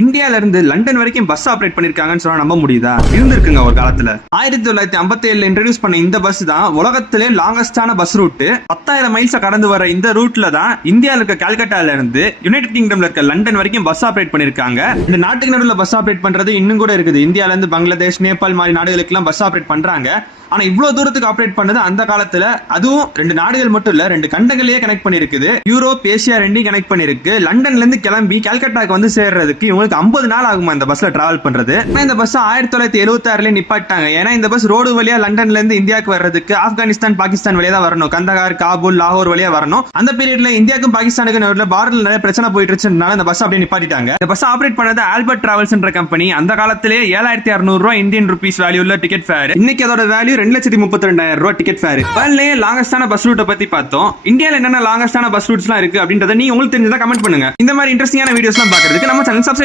இந்தியால இருந்து லண்டன் வரைக்கும் பஸ் ஆபரேட் பண்ணிருக்காங்கன்னு சொன்னா நம்ப முடியுதா? இருந்திருக்குங்க ஒரு காலத்துல. 1957 இன்ட்ரோடியூஸ் பண்ண இந்த பஸ் தான் உலகத்திலே லாங்கஸ்டான பஸ் ரூட். 10,000 மைல்ஸ் கடந்து வர இந்த ரூட்ல தான் இந்தியால இருக்க கல்கட்டால இருந்து யுனைடெட் கிங்டம்ல இருக்க லண்டன் வரைக்கும் பஸ் ஆபரேட் பண்ணிருக்காங்க. இந்த நாட்டுக்கு நடுவில் பஸ் ஆபரேட் பண்றது இன்னும் கூட இருக்குது. இந்தியால இருந்து பங்களாதேஷ், நேபாள் மாதிரி நாடுகளுக்கு எல்லாம் பஸ் ஆபரேட் பண்றாங்க. ஆனா இவ்வளவு தூரத்துக்கு ஆபரேட் பண்ணது அந்த காலத்துல, அதுவும் 2 நாடுகள் மட்டும் இல்ல, 2 கண்டங்களையே கனெக்ட் பண்ணிருக்குது. யூரோப், ஏசியா ரெண்டையும் கனெக்ட் பண்ணிருக்கு. லண்டன்ல இருந்து கிளம்பி கல்கட்டாக்கு வந்து சேர்றதுக்கு இவங்களுக்கு 50 நாள் ஆகுமா இந்த பஸ்ல டிராவல் பண்றது. இந்த பஸ் 1976 நிப்பாட்டாங்க. ஏன்னா இந்த பஸ் ரோடு வழியா லண்டன்ல இருந்து இந்தியாவுக்கு வர்றதுக்கு ஆப்கானிஸ்தான், பாகிஸ்தான் வழியா தான் வரணும். கந்தகார், காபூல், லாகூர் வழியா வரணும். அந்த பீரியட்ல இந்தியாவுக்கும் பாகிஸ்தானுக்கு நடுவுல பார்டர்ல நிறைய பிரச்சனை போயிட்டு இருந்துச்சுனால இந்த பஸ் அப்படியே நிப்பாட்டிட்டாங்க. இந்த பஸ் ஆபரேட் பண்ணது ஆல்பர்ட் டிராவல்ஸ் என்ற கம்பெனி. அந்த காலத்திலே 7600 ரூபாய் இந்தியன் ருபீஸ் வேல்யூ உள்ள டிக்கெட் ஃபேர். இன்னைக்கு அதோட வேல்யூ 2,32,000 ரூபாய் டிக்கெட் ஃபேர். வேர்ல்ட்லயே லாங்கஸ்டான பஸ் ரூட்டை பத்தி பார்த்தோம். இந்தியால என்னென்ன லாங்கஸ்டான பஸ் ரூட்ஸ்லாம் இருக்கு அப்படின்றத நீ உங்களுக்கு தெரிஞ்சதா கமெண்ட் பண்ணுங்க. இந்த மாதிரி இன்ட்ரெஸ்டிங்கான வீடியோஸ்லாம் பார்க்கிறதுக்கு நம்ம சேனல் சப்ஸ்கிரைப்